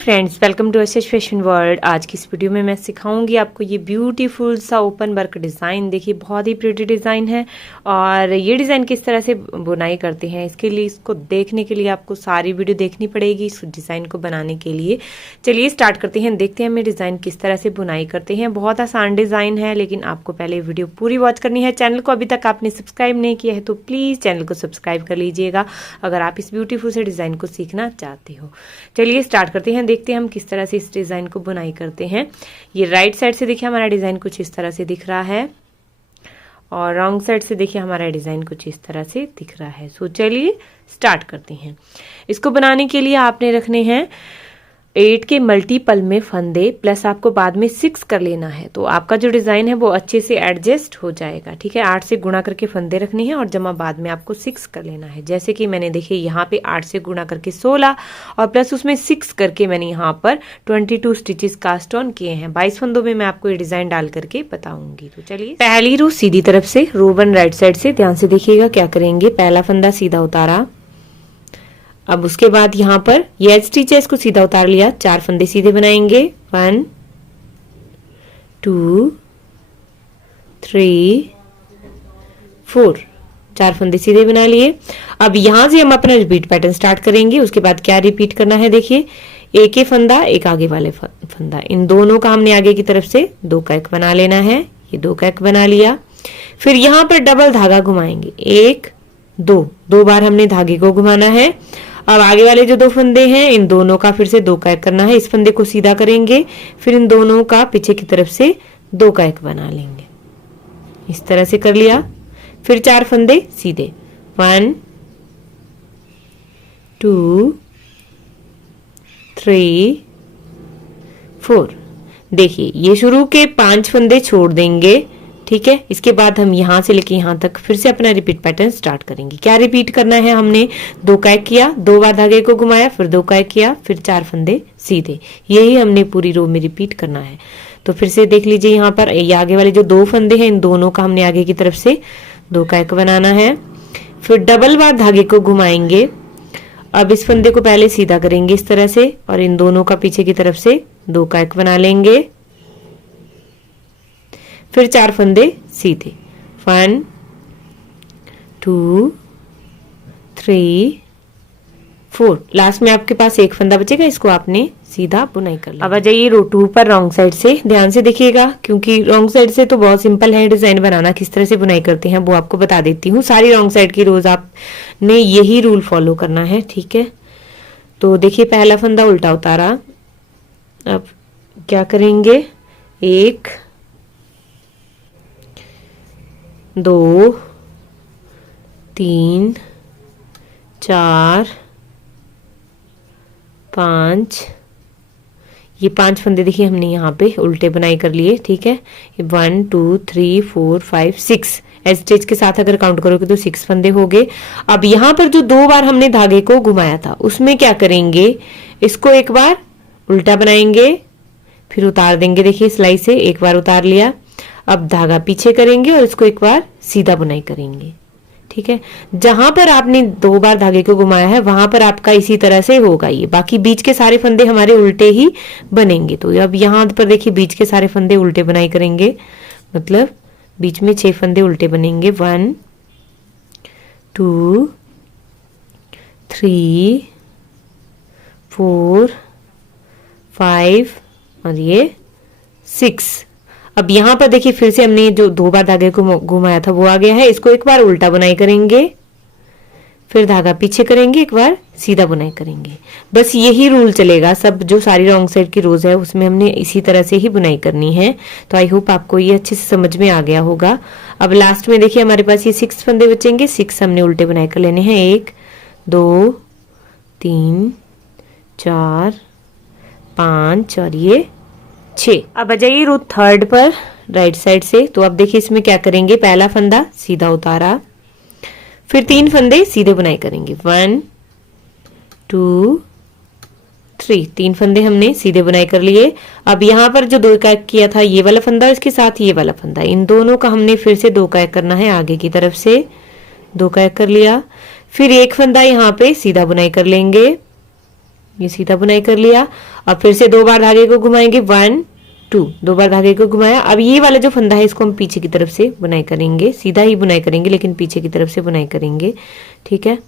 Friends, welcome to SH fashion world. आज की इस वीडियो में मैं सिखाऊंगी आपको ये ब्यूटीफुल सा ओपन वर्क डिज़ाइन। देखिए, बहुत ही प्रिटी डिज़ाइन है और ये डिज़ाइन किस तरह से बुनाई करते हैं, इसके लिए इसको देखने के लिए आपको सारी वीडियो देखनी पड़ेगी इस डिज़ाइन को बनाने के लिए। चलिए स्टार्ट करते हैं, देखते हैं हमें डिज़ाइन किस तरह से बुनाई करते हैं। बहुत आसान डिज़ाइन है, लेकिन आपको पहले वीडियो पूरी वॉच करनी है। चैनल को अभी तक आपने सब्सक्राइब नहीं किया है तो प्लीज़ चैनल को सब्सक्राइब कर लीजिएगा अगर आप इस ब्यूटीफुल से डिज़ाइन को सीखना चाहते हो। चलिए स्टार्ट करते हैं, देखते हैं हम किस तरह से इस डिज़ाइन को बुनाई करते हैं। ये राइट साइड से देखिए हमारा डिज़ाइन कुछ इस तरह से दिख रहा है और रॉन्ग साइड से देखिए हमारा डिज़ाइन कुछ इस तरह से दिख रहा है। सो चलिए स्टार्ट करते हैं। इसको बनाने के लिए आपने रखने हैं 8 के मल्टीपल में फंदे, प्लस आपको बाद में 6 कर लेना है, तो आपका जो डिज़ाइन है वो अच्छे से एडजस्ट हो जाएगा। ठीक है, 8 से गुणा करके फंदे रखने हैं और जमा बाद में आपको 6 कर लेना है। जैसे कि मैंने देखिए यहाँ पे 8 से गुणा करके 16 और प्लस उसमें 6 करके मैंने यहाँ पर 22 स्टिचेस कास्ट ऑन किए हैं। 22 फंदों में मैं आपको ये डिज़ाइन डाल करके बताऊंगी। तो चलिए, पहली रो सीधी तरफ से, रो 1 राइट साइड से, ध्यान से देखिएगा क्या करेंगे। पहला फंदा सीधा उतारा, अब उसके बाद यहाँ पर ये एज स्टिच है, इसको सीधा उतार लिया, 4 फंदे सीधे बनाएंगे। 1 2 3 4, 4 फंदे सीधे बना लिए। अब यहां से हम अपना रिपीट पैटर्न स्टार्ट करेंगे। उसके बाद क्या रिपीट करना है, देखिए, एक ही फंदा, एक आगे वाले फंदा, इन दोनों का हमने आगे की तरफ से 2 का एक बना लेना है। ये 2 का एक बना लिया। फिर यहां पर डबल धागा घुमाएंगे, 1 2, 2 बार हमने धागे को घुमाना है। अब आगे वाले जो 2 फंदे हैं, इन दोनों का फिर से 2 का एक करना है। इस फंदे को सीधा करेंगे, फिर इन दोनों का पीछे की तरफ से 2 का एक बना लेंगे। इस तरह से कर लिया। फिर 4 फंदे सीधे, 1 2 3 4। देखिए, ये शुरू के 5 फंदे छोड़ देंगे। ठीक है, इसके बाद हम यहां से लेके यहां तक फिर से अपना रिपीट पैटर्न स्टार्ट करेंगे। क्या रिपीट करना है, हमने 2 का एक किया, 2 बार धागे को घुमाया, फिर 2 का एक किया, फिर 4 फंदे सीधे। यही हमने पूरी रो में रिपीट करना है। तो फिर से देख लीजिए, यहाँ पर ये आगे वाले जो 2 फंदे हैं, इन दोनों का हमने आगे की तरफ से 2 का एक बनाना है। फिर डबल बार धागे को घुमाएंगे। अब इस फंदे को पहले सीधा करेंगे इस तरह से और इन दोनों का पीछे की तरफ से 2 का एक बना लेंगे। फिर 4 फंदे सीधे, 1 2 3 4। लास्ट में आपके पास एक फंदा बचेगा, इसको आपने सीधा बुनाई कर लिया। अब आ जाइए रो 2 पर रॉन्ग साइड से, ध्यान से देखिएगा, क्योंकि रॉन्ग साइड से तो बहुत सिंपल है डिजाइन बनाना। किस तरह से बुनाई करते हैं वो आपको बता देती हूँ। सारी रॉन्ग साइड की रोज आपने यही रूल फॉलो करना है। ठीक है, तो देखिए, पहला फंदा उल्टा उतारा। अब क्या करेंगे, 1 2 3 4 5, ये 5 फंदे देखिए हमने यहाँ पे उल्टे बनाई कर लिए। ठीक है, 1 2 3 4 5 6 एज स्टिच के साथ अगर काउंट करोगे तो 6 फंदे हो गए। अब यहाँ पर जो 2 बार हमने धागे को घुमाया था, उसमें क्या करेंगे, इसको एक बार उल्टा बनाएंगे, फिर उतार देंगे। देखिए, सिलाई से एक बार उतार लिया, अब धागा पीछे करेंगे और इसको एक बार सीधा बुनाई करेंगे। ठीक है, जहां पर आपने 2 बार धागे को घुमाया है वहां पर आपका इसी तरह से होगा ये। बाकी बीच के सारे फंदे हमारे उल्टे ही बनेंगे। तो अब यहां पर देखिए, बीच के सारे फंदे उल्टे बनाई करेंगे, मतलब बीच में 6 फंदे उल्टे बनेंगे। 1 2 3 4 5 और ये 6। अब यहाँ पर देखिए, फिर से हमने जो 2 बार धागे को घुमाया था वो आ गया है। इसको एक बार उल्टा बुनाई करेंगे, फिर धागा पीछे करेंगे, एक बार सीधा बुनाई करेंगे। बस यही रूल चलेगा। सब जो सारी रॉन्ग साइड की रोज है उसमें हमने इसी तरह से ही बुनाई करनी है। तो आई होप आपको ये अच्छे से समझ में आ गया होगा। अब लास्ट में देखिए, हमारे पास ये 6 फंदे बचेंगे। 6 हमने उल्टे बुनाई कर लेने हैं, 1 2 3 4 5 और ये 6। अब आ जाइए रो 3 पर राइट साइड से। तो अब देखिए, इसमें क्या करेंगे, पहला फंदा सीधा उतारा, फिर 3 फंदे सीधे बुनाई करेंगे, 1 2 3, 3 फंदे हमने सीधे बुनाई कर लिए। अब यहाँ पर जो 2 का एक किया था, ये वाला फंदा, इसके साथ ये वाला फंदा, इन दोनों का हमने फिर से 2 का एक करना है। आगे की तरफ से 2 का एक कर लिया, फिर एक फंदा यहाँ पे सीधा बुनाई कर लेंगे, ये सीधा बुनाई कर लिया। अब फिर से 2 बार धागे को घुमाएंगे, 1 2, 2 बार धागे को घुमाया। अब ये वाला जो फंदा है इसको हम पीछे की तरफ से बुनाई करेंगे, सीधा ही बुनाई करेंगे लेकिन पीछे की तरफ से बुनाई करेंगे, ठीक है।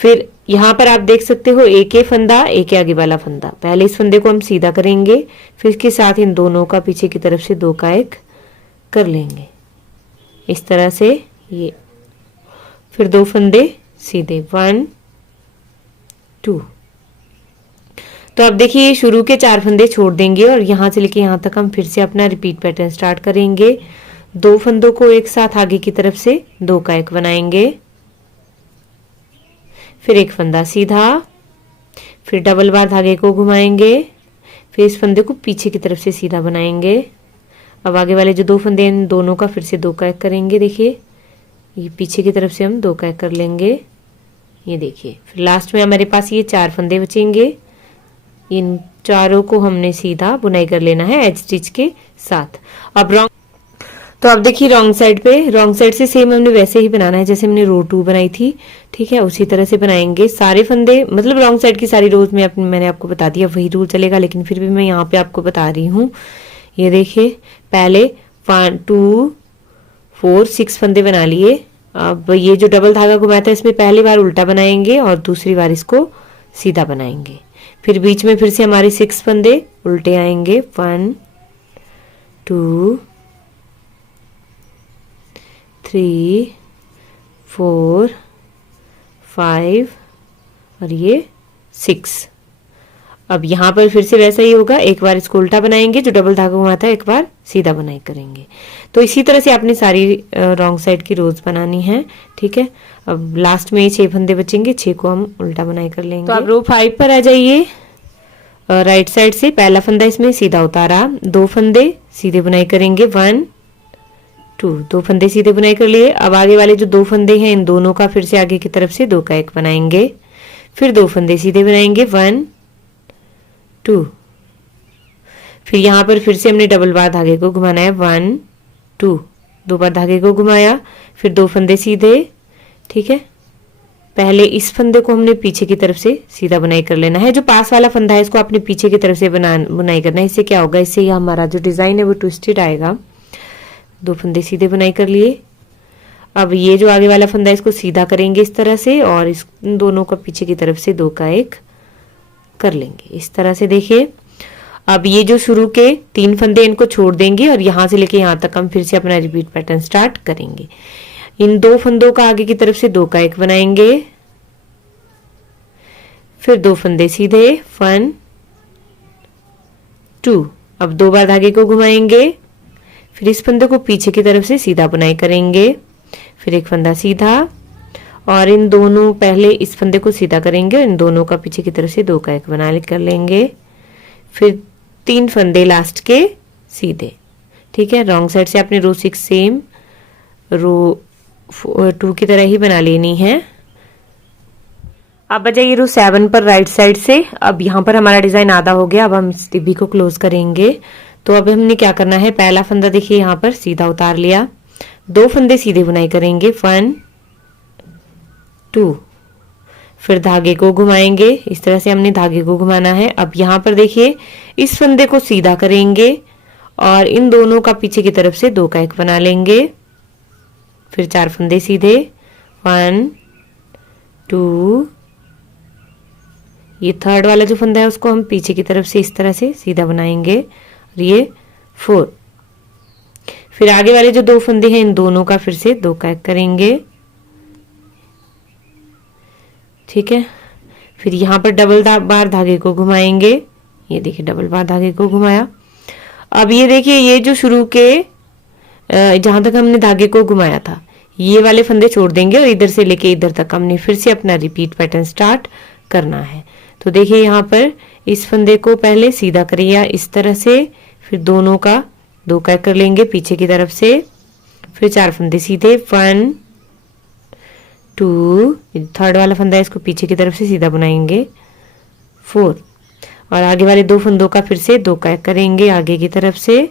फिर यहाँ पर आप देख सकते हो एक फंदा, एक आगे वाला फंदा। पहले इस फंदे को हम सीधा करेंगे, फिर इसके साथ इन दोनों का पीछे की तरफ से 2 का 1 कर लेंगे इस तरह से ये। फिर 2 फंदे सीधे, 1 2। तो अब देखिए ये शुरू के 4 फंदे छोड़ देंगे और यहाँ से लेके यहाँ तक हम फिर से अपना रिपीट पैटर्न स्टार्ट करेंगे। 2 फंदों को एक साथ आगे की तरफ से 2 का 1 बनाएंगे, फिर एक फंदा सीधा, फिर डबल बार धागे को घुमाएंगे, फिर इस फंदे को पीछे की तरफ से सीधा बनाएंगे। अब आगे वाले जो 2 फंदे इन दोनों का फिर से 2 का 1 करेंगे। देखिए ये पीछे की तरफ से हम 2 का 1 कर लेंगे, ये देखिए। फिर लास्ट में हमारे पास ये 4 फंदे बचेंगे, इन चारों को हमने सीधा बुनाई कर लेना है एज स्टिच के साथ। अब अब देखिए रॉन्ग साइड से सेम हमने वैसे ही बनाना है जैसे हमने रो 2 बनाई थी, ठीक है। उसी तरह से बनाएंगे सारे फंदे, मतलब रॉन्ग साइड की सारी रोज में मैंने आपको बता दिया, वही रूल चलेगा, लेकिन फिर भी मैं यहाँ पे आपको बता रही हूँ। ये देखिए पहले 1 2 4 6 फंदे बना लिए। अब ये जो डबल धागा घुमाया था इसमें पहली बार उल्टा बनाएंगे और दूसरी बार इसको सीधा बनाएंगे। फिर बीच में फिर से हमारे 6 फंदे उल्टे आएंगे, 1 2 3 4 5 और ये 6। अब यहाँ पर फिर से वैसा ही होगा, एक बार इसको उल्टा बनाएंगे, जो डबल धागा हुआ था एक बार सीधा बुनाई करेंगे। तो इसी तरह से आपने सारी रॉन्ग साइड की रोज बनानी है, ठीक है। अब लास्ट में 6 फंदे बचेंगे, 6 को हम उल्टा बुनाई कर लेंगे। तो आप रो 5 पर आ जाइए। राइट साइड से पहला फंदा इसमें सीधा उतारा, 2 फंदे सीधे बुनाई करेंगे, 1 2, 2 फंदे सीधे बुनाई कर लिए। अब आगे वाले जो 2 फंदे हैं इन दोनों का फिर से आगे की तरफ से 2 का 1 बनाएंगे, फिर 2 फंदे सीधे बनाएंगे, 1 2। फिर यहाँ पर फिर से हमने डबल बार धागे को घुमाना है, 1 2, 2 बार धागे को घुमाया, फिर 2 फंदे सीधे, ठीक है। पहले इस फंदे को हमने पीछे की तरफ से सीधा बुनाई कर लेना है, जो पास वाला फंदा है इसको आपने पीछे की तरफ से बुनाई करना है। इससे क्या होगा, इससे ये हमारा जो डिजाइन है वो ट्विस्टेड आएगा। 2 फंदे सीधे बुनाई कर लिए। अब ये जो आगे वाला फंदा है इसको सीधा करेंगे इस तरह से और इस दोनों का पीछे की तरफ से 2 का 1 कर लेंगे इस तरह से। देखिए अब ये जो शुरू के 3 फंदे इनको छोड़ देंगे और यहाँ से लेके यहाँ तक हम फिर से अपना रिपीट पैटर्न स्टार्ट करेंगे। इन 2 फंदों का आगे की तरफ से 2 का 1 बनाएंगे, फिर 2 फंदे सीधे, 1 2। अब 2 बार धागे को घुमाएंगे, फिर इस फंदे को पीछे की तरफ से सीधा बुनाई करेंगे, फिर एक फंदा सीधा और इन दोनों, पहले इस फंदे को सीधा करेंगे और इन दोनों का पीछे की तरफ से 2 का 1 बना कर लेंगे, फिर 3 फंदे लास्ट के सीधे, ठीक है। रॉन्ग साइड से आपने रो 6 सेम रो 2 की तरह ही बना लेनी है। अब आ जाइए रो 7 पर राइट साइड से। अब यहाँ पर हमारा डिजाइन आधा हो गया, अब हम इस डिब्बी को क्लोज करेंगे। तो अब हमने क्या करना है, पहला फंदा देखिए यहाँ पर सीधा उतार लिया, 2 फंदे सीधे बुनाई करेंगे, 1 2। फिर धागे को घुमाएंगे, इस तरह से हमने धागे को घुमाना है। अब यहाँ पर देखिए इस फंदे को सीधा करेंगे और इन दोनों का पीछे की तरफ से 2 का 1 बना लेंगे, फिर 4 फंदे सीधे, 1 2। ये थर्ड वाला जो फंदा है उसको हम पीछे की तरफ से इस तरह से सीधा बनाएंगे और ये 4। फिर आगे वाले जो 2 फंदे हैं इन दोनों का फिर से 2 का 1 करेंगे, ठीक है। फिर यहाँ पर डबल बार धागे को घुमाएंगे, ये देखिए डबल बार धागे को घुमाया। अब ये देखिए ये जो शुरू के जहां तक हमने धागे को घुमाया था ये वाले फंदे छोड़ देंगे और इधर से लेके इधर तक हमने फिर से अपना रिपीट पैटर्न स्टार्ट करना है। तो देखिए यहाँ पर इस फंदे को पहले सीधा करिए इस तरह से, फिर दोनों का 2 का 1 कर लेंगे पीछे की तरफ से, फिर 4 फंदे सीधे, 1 2। थर्ड वाला फंदा है इसको पीछे की तरफ से सीधा बनाएंगे, 4। और आगे वाले 2 फंदों का फिर से 2 का 1 करेंगे आगे की तरफ से,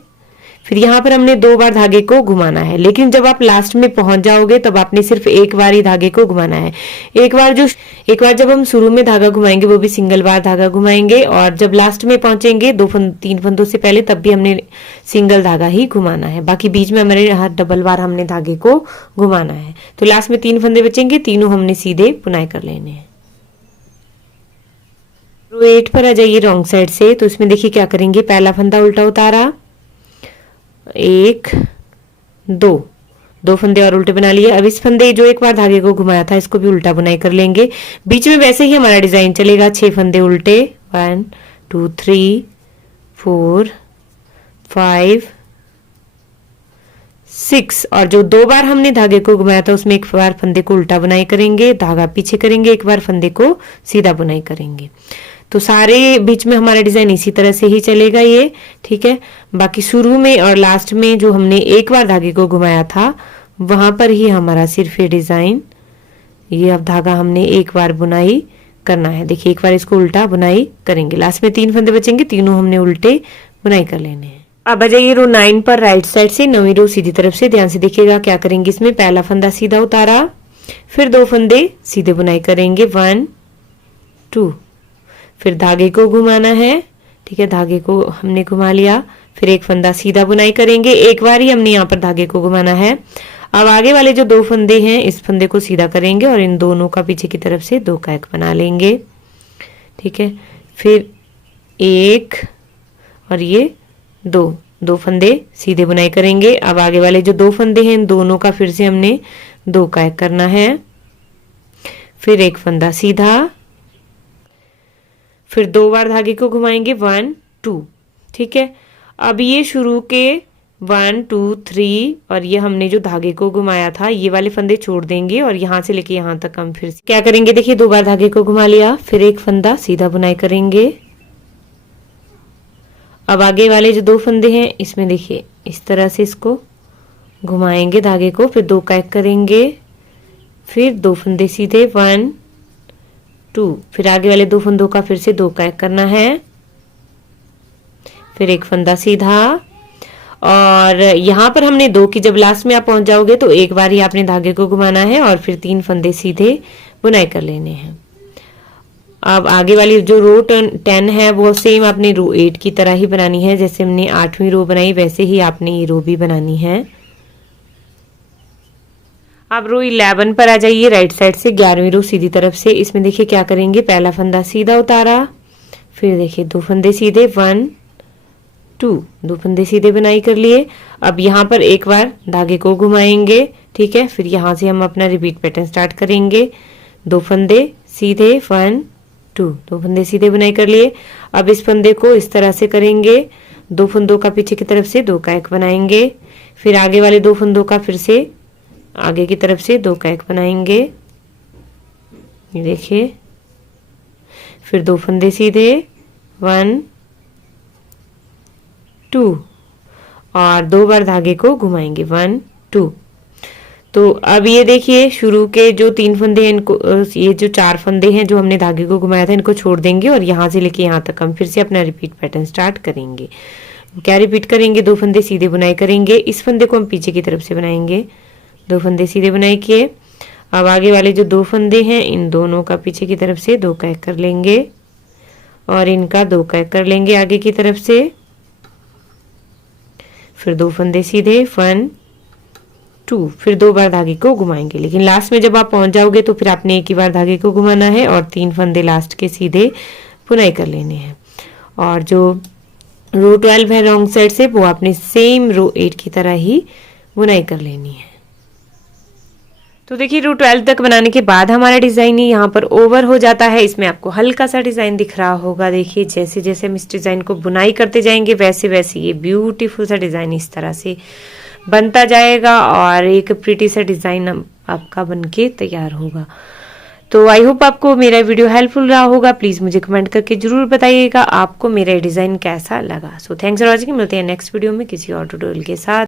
फिर यहाँ पर हमने 2 बार धागे को घुमाना है, लेकिन जब आप लास्ट में पहुंच जाओगे तब आपने सिर्फ एक बार ही धागे को घुमाना है। एक बार जब हम शुरू में धागा घुमाएंगे वो भी सिंगल बार धागा घुमाएंगे, और जब लास्ट में पहुंचेंगे 3 फंदों से पहले तब भी हमने सिंगल धागा ही घुमाना है। बाकी बीच में हमारे यहाँ डबल बार हमने धागे को घुमाना है। तो लास्ट में 3 फंदे बचेंगे, तीनों हमने सीधे बुनाई कर लेने हैं। रो 8 पर आ जाइए रॉन्ग साइड से। तो इसमें देखिए क्या करेंगे, पहला फंदा उल्टा उतारा, 1 2 फंदे और उल्टे बना लिए। अब इस फंदे जो एक बार धागे को घुमाया था इसको भी उल्टा बुनाई कर लेंगे। बीच में वैसे ही हमारा डिजाइन चलेगा, 6 फंदे उल्टे, 1 2 3 4 5 6, और जो 2 बार हमने धागे को घुमाया था उसमें एक बार फंदे को उल्टा बुनाई करेंगे, धागा पीछे करेंगे, एक बार फंदे को सीधा बुनाई करेंगे। तो सारे बीच में हमारा डिजाइन इसी तरह से ही चलेगा ये, ठीक है। बाकी शुरू में और लास्ट में जो हमने एक बार धागे को घुमाया था वहां पर ही हमारा सिर्फ ये डिजाइन, ये अब धागा हमने एक बार बुनाई करना है। देखिए एक बार इसको उल्टा बुनाई करेंगे, लास्ट में 3 फंदे बचेंगे, तीनों हमने उल्टे बुनाई कर लेने हैं। अब आ जाइए रो 9 पर राइट साइड से, 9वीं रो सीधी तरफ से। ध्यान से देखिएगा क्या करेंगे, इसमें पहला फंदा सीधा उतारा, फिर 2 फंदे सीधे बुनाई करेंगे, 1 2, फिर धागे को घुमाना है, ठीक है, धागे को हमने घुमा लिया, फिर एक फंदा सीधा बुनाई करेंगे, एक बार ही हमने यहाँ पर धागे को घुमाना है। अब आगे वाले जो 2 फंदे हैं इस फंदे को सीधा करेंगे और इन दोनों का पीछे की तरफ से 2 का एक बना लेंगे, ठीक है। फिर 1 और ये 2 फंदे सीधे बुनाई करेंगे। अब आगे वाले जो 2 फंदे हैं इन दोनों का फिर से हमने 2 का एक करना है, फिर एक फंदा सीधा, फिर 2 बार धागे को घुमाएंगे, 1 2, ठीक है। अब ये शुरू के 1 2 3 और ये हमने जो धागे को घुमाया था ये वाले फंदे छोड़ देंगे और यहां से लेके यहां तक हम फिर से क्या करेंगे, देखिए 2 बार धागे को घुमा लिया, फिर एक फंदा सीधा बुनाई करेंगे। अब आगे वाले जो 2 फंदे हैं इसमें देखिए इस तरह से इसको घुमाएंगे धागे को, फिर 2 का एक करेंगे, फिर 2 फंदे सीधे, 1 2, फिर आगे वाले 2 फंदों का फिर से 2 का एक करना है, फिर एक फंदा सीधा, और यहां पर हमने 2 की जब लास्ट में आप पहुंच जाओगे तो एक बार ही आपने धागे को घुमाना है और फिर 3 फंदे सीधे बुनाई कर लेने हैं। अब आगे वाली जो रो 10 है वो सेम आपने रो 8 की तरह ही बनानी है, जैसे हमने 8वीं रो बनाई वैसे ही आपने ये रो भी बनानी है। अब रो 11 पर आ जाइए राइट साइड से, 11वीं रो सीधी तरफ से। इसमें देखिए क्या करेंगे, पहला फंदा सीधा उतारा, फिर देखिए 2 फंदे सीधे, 1 2 फंदे सीधे बुनाई कर लिए। अब यहाँ पर एक बार धागे को घुमाएंगे, ठीक है, फिर यहाँ से हम अपना रिपीट पैटर्न स्टार्ट करेंगे, 2 फंदे सीधे, 1 2 फंदे सीधे बुनाई कर लिए। अब इस फंदे को इस तरह से करेंगे, 2 फंदों का पीछे की तरफ से 2 का एक बनाएंगे, फिर आगे वाले 2 फंदों का फिर से आगे की तरफ से 2 का एक बनाएंगे, ये देखिए, फिर 2 फंदे सीधे, 1 2 और 2 बार धागे को घुमाएंगे, 1 2। तो अब ये देखिए शुरू के जो 3 फंदे हैं इनको, ये जो 4 फंदे हैं जो हमने धागे को घुमाया था इनको छोड़ देंगे और यहाँ से लेके यहाँ तक हम फिर से अपना रिपीट पैटर्न स्टार्ट करेंगे। क्या रिपीट करेंगे, 2 फंदे सीधे बुनाई करेंगे, इस फंदे को हम पीछे की तरफ से बनाएंगे, 2 फंदे सीधे बुनाई किए। अब आगे वाले जो 2 फंदे हैं इन दोनों का पीछे की तरफ से 2 का एक कर लेंगे और इनका 2 का एक कर लेंगे आगे की तरफ से, फिर 2 फंदे सीधे, 1 2, फिर 2 बार धागे को घुमाएंगे। लेकिन लास्ट में जब आप पहुंच जाओगे तो फिर आपने एक ही बार धागे को घुमाना है और 3 फंदे लास्ट के सीधे बुनाई कर लेने हैं। और जो रो 12 है रॉन्ग साइड से वो आपने सेम रो 8 की तरह ही बुनाई कर लेनी है। तो देखिए रो 12 तक बनाने के बाद हमारा डिजाइन ही यहाँ पर ओवर हो जाता है। इसमें आपको हल्का सा डिजाइन दिख रहा होगा, देखिए जैसे जैसे हम इस डिजाइन को बुनाई करते जाएंगे वैसे वैसे ये ब्यूटीफुल सा डिजाइन इस तरह से बनता जाएगा और एक प्रिटी सा डिजाइन आपका बनके तैयार होगा। तो आई होप आपको मेरा वीडियो हेल्पफुल रहा होगा। प्लीज मुझे कमेंट करके जरूर बताइएगा आपको मेरा डिजाइन कैसा लगा। सो थैंक्स फॉर वॉचिंग, मिलते हैं नेक्स्ट वीडियो में किसी और ट्यूटोरियल के साथ।